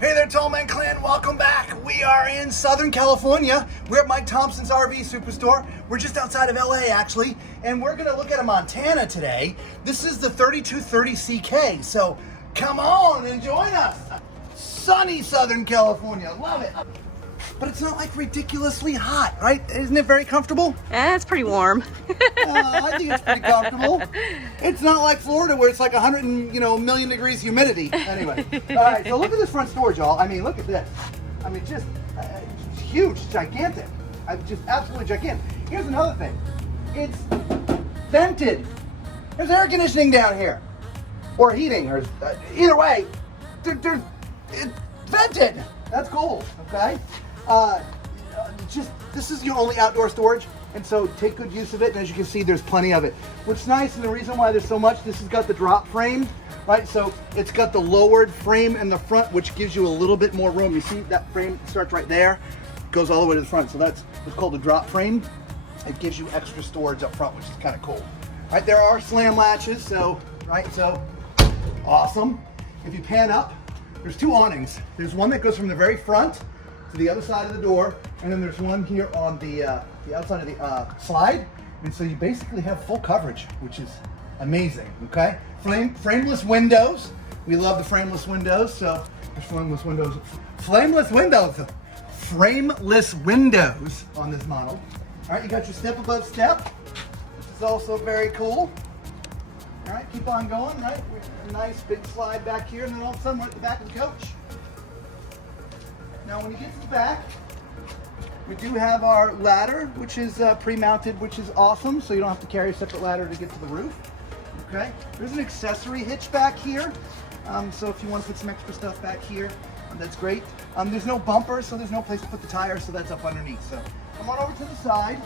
Hey there, Tall Man Clan, welcome back. We are in Southern California. We're at Mike Thompson's RV Superstore. We're just outside of LA, actually, and we're gonna look at a Montana today. This is the 3230CK, so come on and join us. Sunny Southern California, love it. But it's not like ridiculously hot, right? Isn't it very comfortable? It's pretty warm. I think it's pretty comfortable. It's not like Florida where it's like 100 and, million degrees humidity. Anyway, all right, so look at this front storage, y'all. I mean, look at this. I mean, just huge, gigantic. Just absolutely gigantic. Here's another thing. It's vented. There's air conditioning down here. Or heating, or either way, it's vented. That's cool, okay? This is your only outdoor storage, and so take good use of it. And as you can see, there's plenty of it. What's nice, and the reason why there's so much, this has got the drop frame, right? So it's got the lowered frame in the front, which gives you a little bit more room. You see that frame starts right there, goes all the way to the front. So that's what's called the drop frame. It gives you extra storage up front, which is kind of cool. Right, there are slam latches, so awesome. If you pan up, there's two awnings. There's one that goes from the very front to the other side of the door, and then there's one here on the outside of the slide, and so you basically have full coverage, which is amazing. Okay, frameless windows. We love the frameless windows. So there's frameless windows on this model. All right, you got your step above step, which is also very cool. All right, keep on going. Right, a nice big slide back here, and then all of a sudden we're at the back of the coach. Now when you get to the back, we do have our ladder, which is pre-mounted, which is awesome, so you don't have to carry a separate ladder to get to the roof. Okay, there's an accessory hitch back here, so if you want to put some extra stuff back here, that's great. There's no bumper, so there's no place to put the tires, so that's up underneath. So come on over to the side.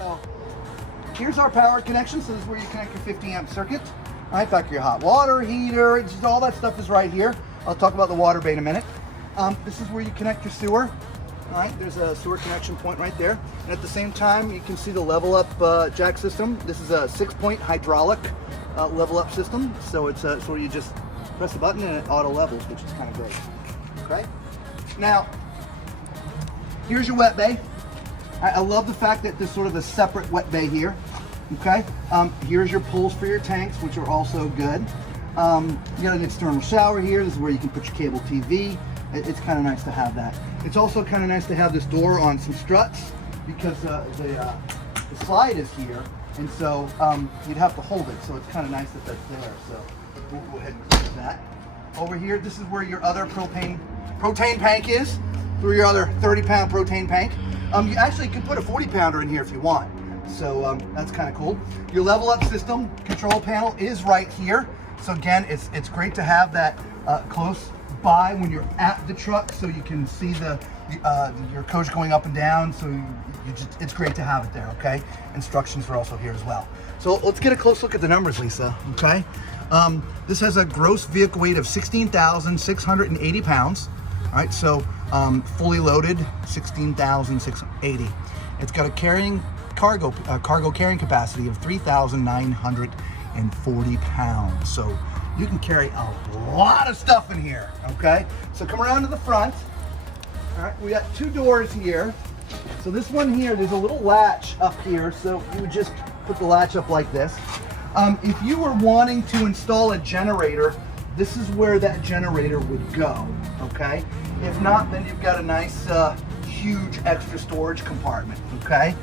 Here's our power connection, so this is where you connect your 50 amp circuit. All right, back to your hot water heater, just all that stuff is right here. I'll talk about the water bay in a minute. This is where you connect your sewer. All right, there's a sewer connection point right there. And at the same time, you can see the level up jack system. This is a 6-point hydraulic level up system. So it's so you just press the button and it auto levels, which is kind of great. Okay. Now, here's your wet bay. I love the fact that there's sort of a separate wet bay here. Okay. Here's your pulls for your tanks, which are also good. You got an external shower here. This is where you can put your cable TV. It's kind of nice to have that. It's also kind of nice to have this door on some struts because the slide is here, and so you'd have to hold it. So it's kind of nice that that's there. So we'll go ahead and close that. Over here, this is where your other propane tank is. Through your other 30-pound propane tank. You actually could put a 40-pounder in here if you want. So that's kind of cool. Your level up system control panel is right here. So again, it's great to have that close by when you're at the truck, so you can see your coach going up and down. So it's great to have it there. Okay, instructions are also here as well. So let's get a close look at the numbers, Lisa. Okay, this has a gross vehicle weight of 16,680 pounds. All right, so fully loaded, 16,680. It's got a cargo carrying capacity of 3,940 pounds. So you can carry a lot of stuff in here, okay? So come around to the front. All right, we got two doors here. So this one here, there's a little latch up here, so you would just put the latch up like this. If you were wanting to install a generator, this is where that generator would go, okay? If not, then you've got a nice, huge extra storage compartment, okay?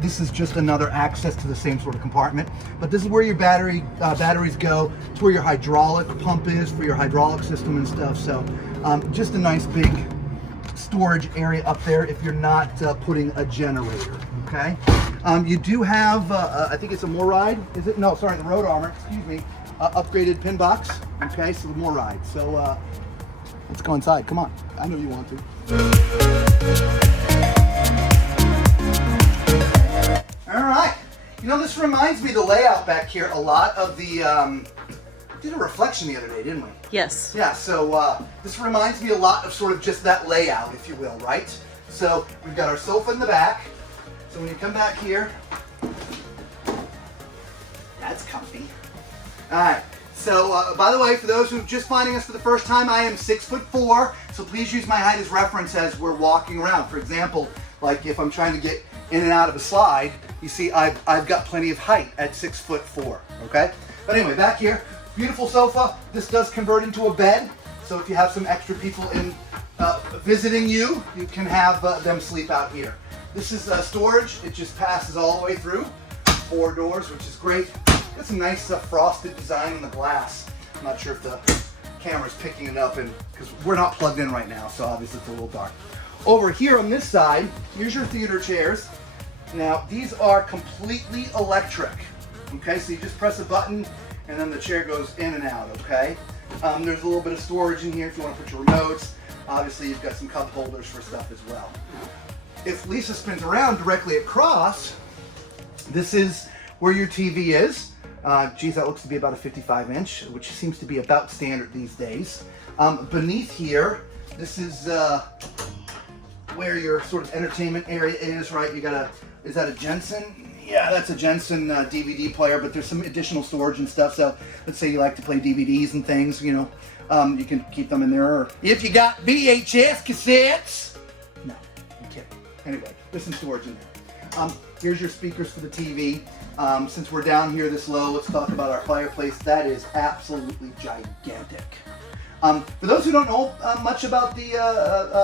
This is just another access to the same sort of compartment, but this is where your batteries go. It's where your hydraulic pump is for your hydraulic system and stuff. So just a nice big storage area up there if you're not putting a generator, okay? You do have, I think it's a MORryde, is it? No, sorry, the Road Armor, excuse me, upgraded pin box, okay? So the MORryde. So let's go inside, come on. I know you want to. All right, this reminds me of the layout back here a lot of the, we did a reflection the other day, didn't we? Yes. Yeah, so this reminds me a lot of sort of just that layout, if you will, right? So we've got our sofa in the back. So when you come back here, that's comfy. All right, So, by the way, for those who are just finding us for the first time, I am 6'4", so please use my height as reference as we're walking around. For example, like if I'm trying to get in and out of a slide, you see I've got plenty of height at 6'4", okay? But anyway, back here, beautiful sofa. This does convert into a bed, so if you have some extra people in visiting you, you can have them sleep out here. This is storage. It just passes all the way through. 4 doors, which is great. Got some nice frosted design in the glass. I'm not sure if the camera's picking it up, because we're not plugged in right now, so obviously it's a little dark. Over here on this side, here's your theater chairs. Now, these are completely electric. Okay, so you just press a button and then the chair goes in and out, okay? There's a little bit of storage in here if you want to put your remotes. Obviously, you've got some cup holders for stuff as well. If Lisa spins around directly across, this is where your TV is. Geez, that looks to be about a 55-inch, which seems to be about standard these days. Beneath here, this is where your sort of entertainment area is, right? You got a, is that a Jensen? Yeah, that's a Jensen DVD player, but there's some additional storage and stuff. So let's say you like to play DVDs and things, you know, you can keep them in there. Or if you got VHS cassettes. No, I'm kidding. Anyway, there's some storage in there. Here's your speakers for the TV. Since we're down here this low, let's talk about our fireplace. That is absolutely gigantic. For those who don't know much about the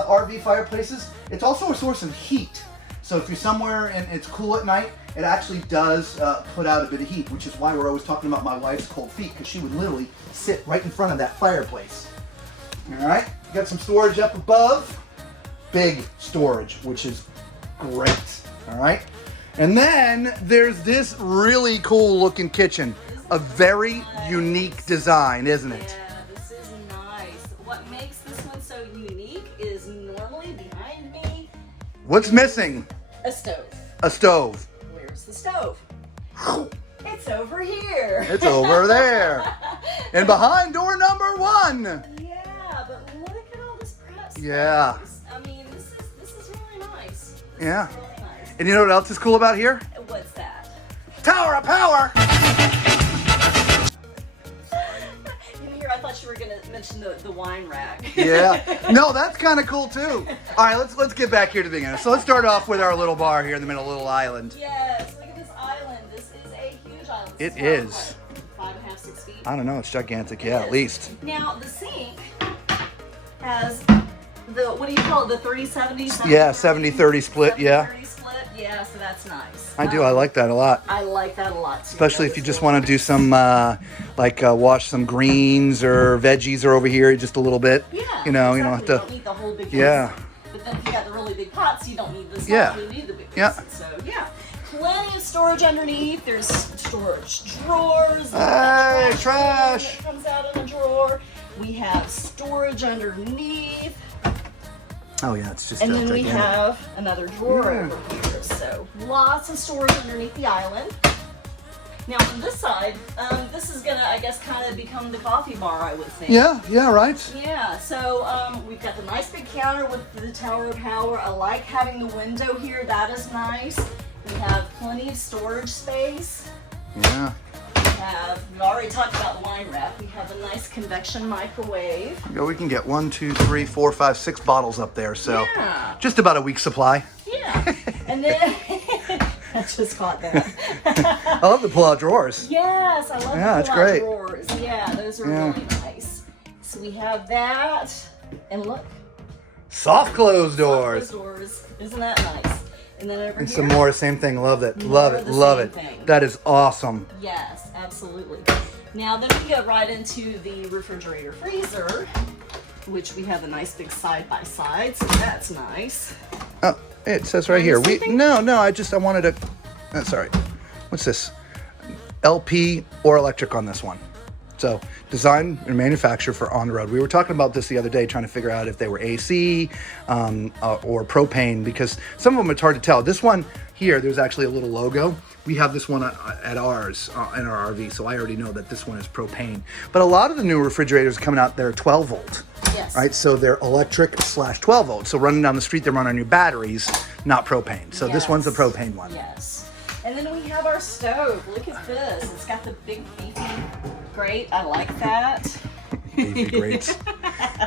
RV fireplaces, it's also a source of heat. So if you're somewhere and it's cool at night, it actually does put out a bit of heat, which is why we're always talking about my wife's cold feet, because she would literally sit right in front of that fireplace. All right, got some storage up above. Big storage, which is great. All right. And then there's this really cool looking kitchen. A very unique design, isn't it? Yeah, this is nice. What makes this one so unique is normally behind me. What's missing? A stove. A stove. Where's the stove? It's over here. It's over there. And behind door number 1. Yeah, but look at all this prep space. Yeah. I mean, this is really nice. Yeah. It's really nice. And you know what else is cool about here? What's that? Tower of Power. In here, I thought you were gonna mention the wine rack. Yeah. No, that's kind of cool too. All right, let's get back here to the beginning. So let's start off with our little bar here in the middle, little island. Yes, look at this island. This is a huge island. It It's is. What, 5.5, 6 feet? I don't know, it's gigantic. Yeah, It at is. least. Now, the sink has the, what do you call it, the 30-70? Yeah, 70-30 split, yeah. 70-30 split, yeah, so that's nice. I do. I like that a lot. I like that a lot too. Especially That if you is just really want to do some, wash some greens or veggies are over here just a little bit. Yeah, You know, exactly. you don't have You to. don't need the whole big Yeah. piece. But then if you got the really big pots, you don't need the stuff. Yeah. You need the big Yeah. pieces. So yeah, plenty of storage underneath. There's storage drawers. Hey, trash. That comes out of the drawer. We have storage underneath. Oh yeah, it's just. And then we gigantic. have another drawer Yeah. over here. So lots of storage underneath the island. Now on this side, this is gonna, I guess, kind of become the coffee bar, I would think. Yeah. Yeah. Right. Yeah, so we've got the nice big counter with the Tower of Power. I like having the window here. That is nice. We have plenty of storage space. Yeah. We already talked about the wine rack. We have a nice convection microwave. Yeah, we can get 1, 2, 3, 4, 5, 6 bottles up there. So Yeah. just about a week's supply. Yeah, and then I just caught that. I love to pull out drawers. Yes, I love Yeah, the it's pull-out great. drawers. Yeah, those are Yeah. really nice. So we have that, and look, Soft close those doors. doors. Isn't that nice? And then over And here. some more, same thing. Love it. More Love of it. the Love same it. thing. That is awesome. Yes, absolutely. Now then we go right into the refrigerator freezer, which we have a nice big side by side, so that's nice. Oh, it says right here. something? No, I wanted to. Sorry. What's this? LP or electric on this one. So design and manufacture for on the road. We were talking about this the other day, trying to figure out if they were AC or propane, because some of them it's hard to tell. This one here, there's actually a little logo. We have this one at ours in our RV, so I already know that this one is propane. But a lot of the new refrigerators coming out, they're 12 volt. Yes. Right, so they're electric / 12 volt. So running down the street, they're running on your batteries, not propane. So this one's the Yes. propane one. Yes. And then we have our stove. Look at this. It's got the big beefy Great, I like that. Beefy grates.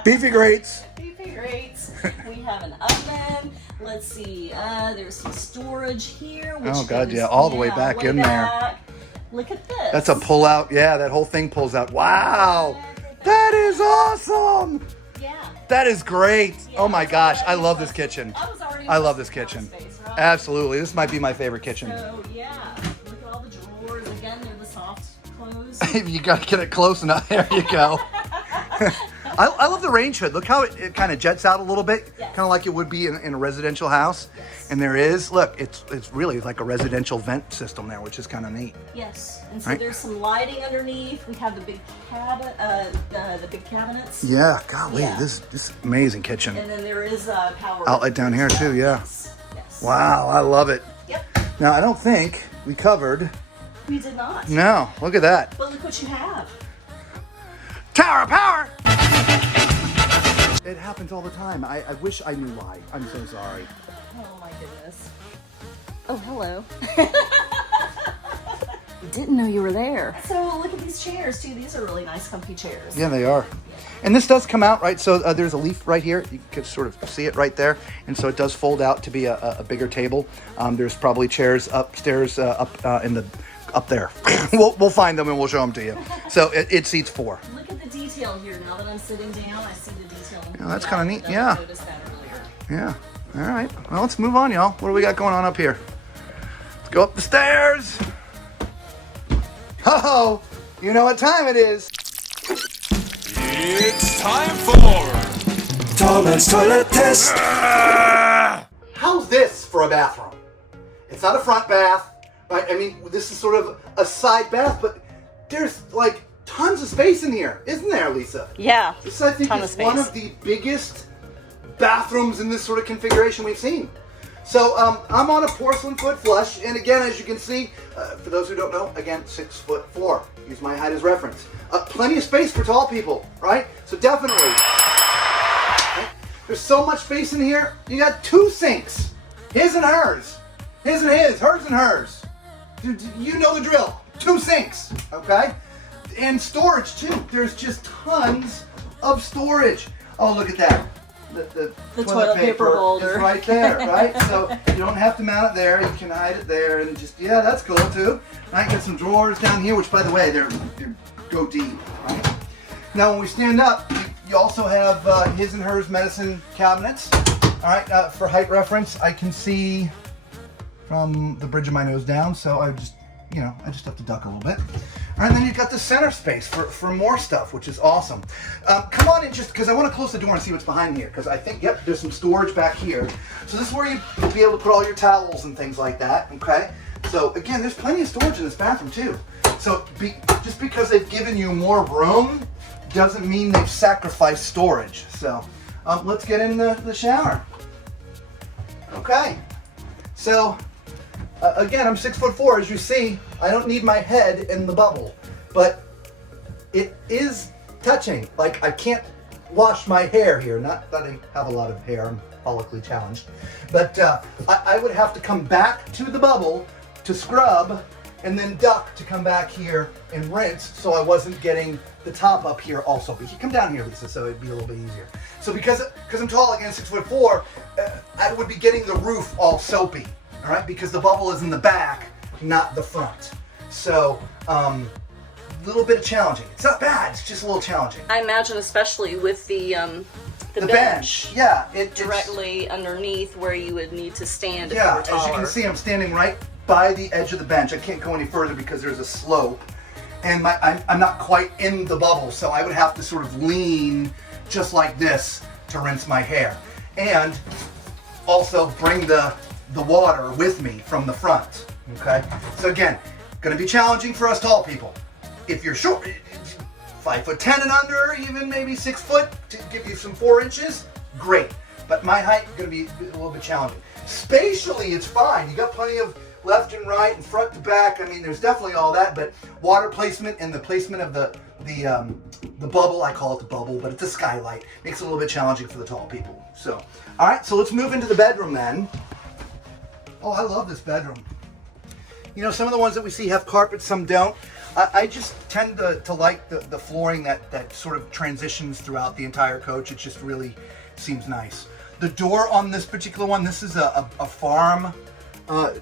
Beefy grates. Beefy grates. We have an oven. Let's see. There's some storage here. Which Oh God, goes, yeah, all the way back in there. Look at this. That's a pull out. Yeah, that whole thing pulls out. Wow, that is awesome. Yeah. That is great. Yeah, oh my it's gosh, already I love plus- this kitchen. I love this kitchen. Space, right? Absolutely, this might be my favorite kitchen. So yeah, look at all the drawers. Again, they're the soft close. You gotta get it close enough. There you go. I love the range hood. Look how it kind of jets out a little bit, Yes. kind of like it would be in a residential house. Yes. And there is, look, it's really like a residential vent system there, which is kind of neat. Yes, and so Right. there's some lighting underneath. We have the big the big cabinets. Yeah, golly, Yeah. this is amazing kitchen. And then there is a power Outlet down here too, yeah. Yes. Yes. Wow, I love it. Yep. Now, I don't think we covered. We did not. No, look at that. But look what you have. Tower of Power! It happens all the time. I wish I knew why. I'm so sorry. Oh my goodness. Oh, hello. Didn't know you were there. So look at these chairs too. These are really nice, comfy chairs. Yeah, they are. And this does come out, right? So there's a leaf right here. You can sort of see it right there. And so it does fold out to be a bigger table. There's probably chairs upstairs, up there. we'll find them and we'll show them to you. So it seats 4. Look at the detail here. Now that I'm sitting down, I see the detail. Yeah, that's kinda neat, I yeah. noticed that earlier. Yeah. All right. Well, let's move on, y'all. What do we got going on up here? Let's go up the stairs. Oh, you know what time it is. It's time for Tom's Toilet Test. How's this for a bathroom? It's not a front bath, right? I mean, this is sort of a side bath, but there's like tons of space in here, isn't there, Lisa? Yeah. This, I think, Ton of is one space. of the biggest bathrooms in this sort of configuration we've seen. So I'm on a porcelain foot flush, and again, as you can see, for those who don't know, again, 6'4". Use my height as reference. Plenty of space for tall people, right? So definitely. Right? There's so much space in here. You got 2 sinks, his and hers, his and his, hers and hers. You know the drill. 2 sinks, okay? And storage too. There's just tons of storage. Oh, look at that. The toilet paper holder. is right there, right? So you don't have to mount it there. You can hide it there, and just that's cool too. Right, get some drawers down here, which by the way, they're go deep. Right? Now when we stand up, you also have his and hers medicine cabinets. All right, for height reference, I can see from the bridge of my nose down, so I just have to duck a little bit. All right, and then you've got the center space for more stuff, which is awesome. Come on in, just because I want to close the door and see what's behind here, because I think, yep, there's some storage back here. So this is where you'd be able to put all your towels and things like that, okay? So again, there's plenty of storage in this bathroom too. So just because they've given you more room doesn't mean they've sacrificed storage. So let's get in the shower. Okay, so again, I'm 6'4", as you see. I don't need my head in the bubble, but it is touching. Like, I can't wash my hair here. Not that I have a lot of hair, I'm follically challenged. But I would have to come back to the bubble to scrub and then duck to come back here and rinse, so I wasn't getting the top up here also. But you come down here, Lisa, so it'd be a little bit easier. So because I'm tall, again, 6'4", I would be getting the roof all soapy. All right, because the bubble is in the back, not the front. So, a little bit challenging. It's not bad, it's just a little challenging. I imagine, especially with the bench, yeah. It's directly underneath where you would need to stand if yeah, you were taller. as you can see, I'm standing right by the edge of the bench. I can't go any further because there's a slope. And I'm not quite in the bubble, so I would have to sort of lean just like this to rinse my hair. And also bring the water with me from the front, okay? So again, gonna be challenging for us tall people. If you're short, 5'10" and under, even maybe 6 foot, to give you some 4 inches, great. But my height gonna be a little bit challenging. Spatially, it's fine. You got plenty of left and right and front to back. I mean, there's definitely all that, but water placement and the placement of the bubble, I call it the bubble, but it's a skylight, makes it a little bit challenging for the tall people. So, all right, so let's move into the bedroom then. Oh, I love this bedroom. You know, some of the ones that we see have carpet, some don't. I just tend to like the flooring that sort of transitions throughout the entire coach. It just really seems nice. The door on this particular one, this is a farm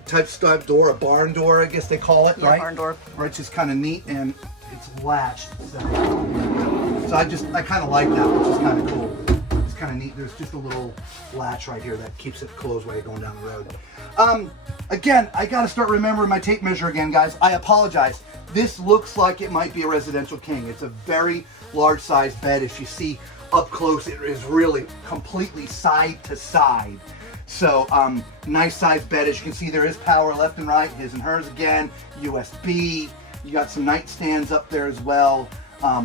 type style door, a barn door, I guess they call it, Yeah, right? barn door. Right, it's just kind of neat, and it's latched. So I kind of like that, which is kind of cool. It's kind of neat. There's just a little latch right here that keeps it closed while you're going down the road. Again, I got to start remembering my tape measure again, guys. I apologize. This looks like it might be a residential king. It's a very large size bed. If you see up close, it is really completely side to side. So nice size bed. As you can see, there is power left and right, his and hers again, USB. You got some nightstands up there as well.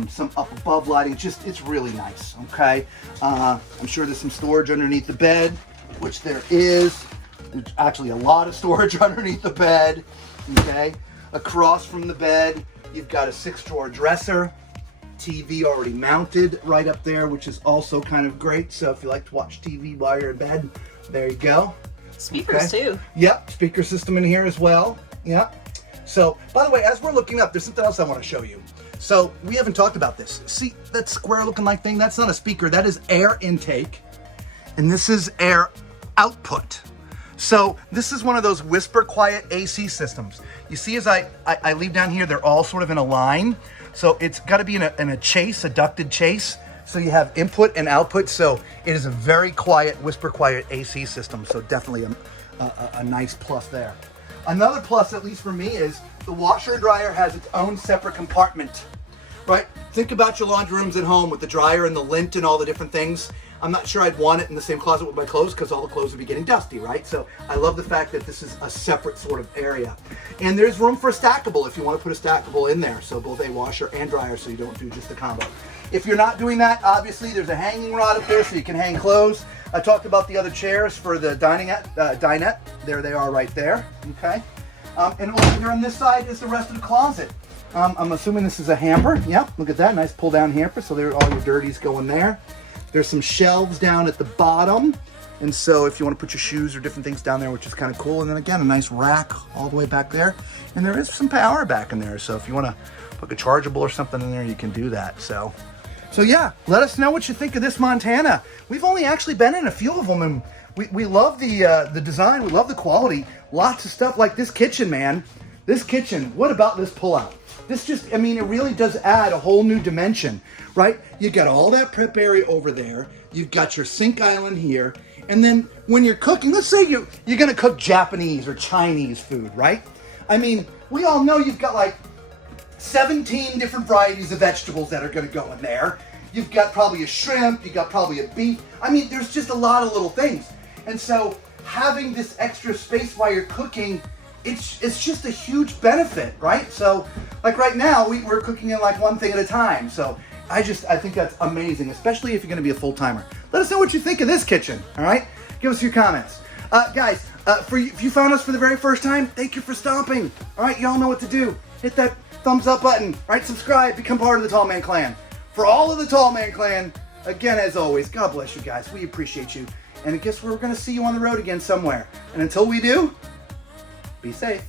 Some up above lighting. It's really nice. Okay. I'm sure there's some storage underneath the bed, which there is. There's actually a lot of storage underneath the bed. Okay. Across from the bed, you've got a 6-drawer dresser. TV already mounted right up there, which is also kind of great. So if you like to watch TV while you're in bed, there you go. Speakers too. Yep, speaker system in here as well. Yep. So, by the way, as we're looking up, there's something else I want to show you. So, we haven't talked about this. See that square looking like thing? That's not a speaker. That is air intake. And this is air output. So, this is one of those whisper quiet AC systems. You see as I leave down here, they're all sort of in a line. So, it's got to be in a chase, a ducted chase. So you have input and output. So it is a very quiet, whisper quiet AC system. So definitely a nice plus there. Another plus, at least for me, is the washer and dryer has its own separate compartment, right? Think about your laundry rooms at home with the dryer and the lint and all the different things. I'm not sure I'd want it in the same closet with my clothes because all the clothes would be getting dusty, right? So I love the fact that this is a separate sort of area. And there's room for a stackable if you want to put a stackable in there. So both a washer and dryer, so you don't do just the combo. If you're not doing that, obviously there's a hanging rod up there so you can hang clothes. I talked about the other chairs for the dinette. There they are right there, okay? And over here on this side is the rest of the closet. I'm assuming this is a hamper. Yep, look at that, nice pull down hamper. So there all your dirties go in there. There's some shelves down at the bottom. And so if you want to put your shoes or different things down there, which is kind of cool. And then again, a nice rack all the way back there. And there is some power back in there. So if you want to put a chargeable or something in there, you can do that. So yeah, let us know what you think of this Montana. We've only actually been in a few of them, and we love the design. We love the quality. Lots of stuff like this kitchen, man. This kitchen, what about this pullout? This just, I mean, it really does add a whole new dimension, right? You got all that prep area over there. You've got your sink island here. And then when you're cooking, let's say you're going to cook Japanese or Chinese food, right? I mean, we all know you've got like 17 different varieties of vegetables that are going to go in there. You've got probably a shrimp, you've got probably a beef. I mean, there's just a lot of little things. And so having this extra space while you're cooking, it's just a huge benefit, right? So like right now, we're cooking in like one thing at a time. So I think that's amazing, especially if you're going to be a full-timer. Let us know what you think of this kitchen, all right? Give us your comments. Guys, if you found us for the very first time, thank you for stopping. All right, y'all know what to do. Hit that thumbs up button, right? Subscribe, become part of the Tall Man Clan. For all of the Tall Man Clan, again, as always, God bless you guys. We appreciate you. And I guess we're going to see you on the road again somewhere. And until we do, be safe.